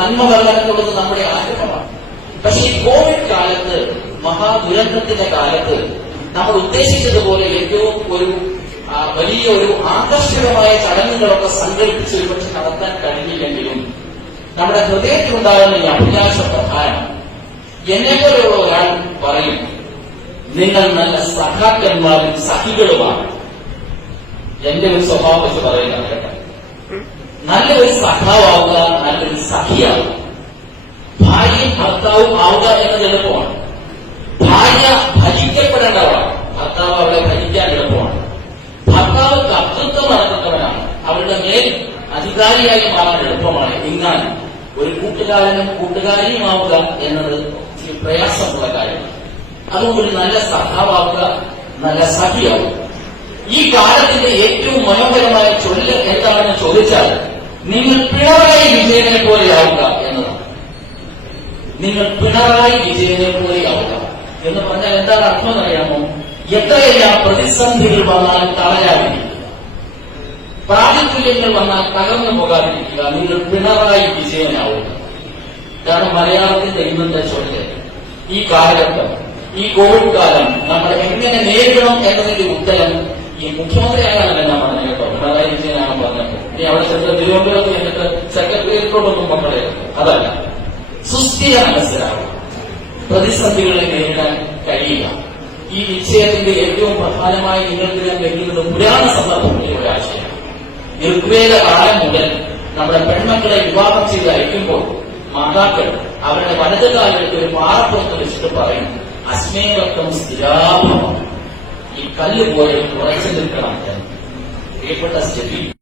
നന്മ നൽകാനുള്ളത് നമ്മുടെ ആഗ്രഹമാണ് പക്ഷെ ഈ കോവിഡ് കാലത്ത് മഹാദുരന്തത്തിന്റെ കാലത്ത് നമ്മൾ ഉദ്ദേശിച്ചതുപോലെ ഏറ്റവും ഒരു വലിയ ഒരു ആകർഷകമായ ചടങ്ങുകളൊക്കെ സംഘടിപ്പിച്ച് ഒരുപക്ഷെ നടത്താൻ കഴിഞ്ഞില്ലെങ്കിലും നമ്മുടെ ഹൃദയത്തിലുണ്ടാകുന്ന ഈ അഭിലാഷ പ്രധാനം എന്നെ പോലെയുള്ള ഒരാൾ പറയും നിങ്ങൾ നല്ല സഖാക്കന്മാരും സഖികളുമാണ്. എന്റെ ഒരു സ്വഭാവം വെച്ച് പറയുന്നത് കേട്ടോ നല്ലൊരു സഖാവാവുക സഖിയാവുക ഭാര്യയും ഭർത്താവും ആവുക എന്നത് എളുപ്പമാണ് ഭാര്യ ഭജിക്കപ്പെടേണ്ടവളാണ് ഭർത്താവ് അവളെ ഭജിക്കാൻ എളുപ്പമാണ്. ഭർത്താവ് കർത്തൃത്വം നടത്തുന്നവനാണ് അവരുടെ മേൽ അധികാരിയായി മാറാൻ എളുപ്പമാണ്. എന്നാൽ ഒരു കൂട്ടുകാരനും കൂട്ടുകാരിയുമാവുക എന്നത് പ്രയാസമുള്ള കാര്യമാണ്. അതുകൊണ്ട് ഒരു നല്ല സഹാവാവുക നല്ല സഖിയാവുക. ഈ കാലത്തിന്റെ ഏറ്റവും മനോഹരമായ ചൊല്ല് എന്താണെന്ന് ചോദിച്ചാൽ നിങ്ങൾ പിണറായി വിജയനെ പോലെയാവുക എന്നതാണ് നിങ്ങൾ പിണറായി വിജയനെ പോലെയാവുക എന്ന് പറഞ്ഞാൽ എന്താണ് അർത്ഥം അറിയാമോ എത്രയെല്ലാം പ്രതിസന്ധികൾ വന്നാൽ തളരാതിരിക്കുക. പ്രാതികൂല്യങ്ങൾ വന്നാൽ തകർന്നു പോകാതിരിക്കുക. നിങ്ങൾ പിണറായി വിജയനാവുക. കാരണം മലയാളത്തിന്റെ ഇന്നത്തെ ചോദ്യം? ഈ കാലഘട്ടം ഈ കോവിഡ് കാലം നമ്മൾ എങ്ങനെ നേരിടണം എന്നതിന്റെ ഉത്തരം ഈ മുഖ്യമന്ത്രിയാകാനല്ല ഞാൻ പറഞ്ഞു കേട്ടോ പിണറായി വിജയനാണ് പറഞ്ഞത് ഇനി അവിടെ ചെന്ന് തിരുവനന്തപുരത്ത് ചെന്നിട്ട് സെക്രട്ടേറിയറ്റോടൊന്നും മക്കളെ. അതല്ല. സുസ്ഥിര മനസ്സിലാവും പ്രതിസന്ധികളെ നേരിടാൻ കഴിയില്ല. ഈ വിഷയത്തിന്റെ ഏറ്റവും പ്രധാനമായി നിങ്ങൾക്ക് ഞാൻ വെക്കുന്നത് പുരാണ സന്ദർഭത്തിലെ ഒരു ആശയമാണ് ഋഗ്വേദ കാലം മുതൽ നമ്മുടെ പെൺമക്കളെ വിവാഹം ചെയ്ത് അയക്കുമ്പോൾ മാതാക്കൾ അവരുടെ വലതുകാലെടുത്ത് ഒരു പാറപ്പുറത്ത് വെച്ചിട്ട് പറയും അസ്മേവത്വം സ്ഥിരാഭവം. ഈ കല്ല് പോലെ ഉറച്ചു നിൽക്കണം എന്ന്. പ്രിയപ്പെട്ട സ്റ്റെഫി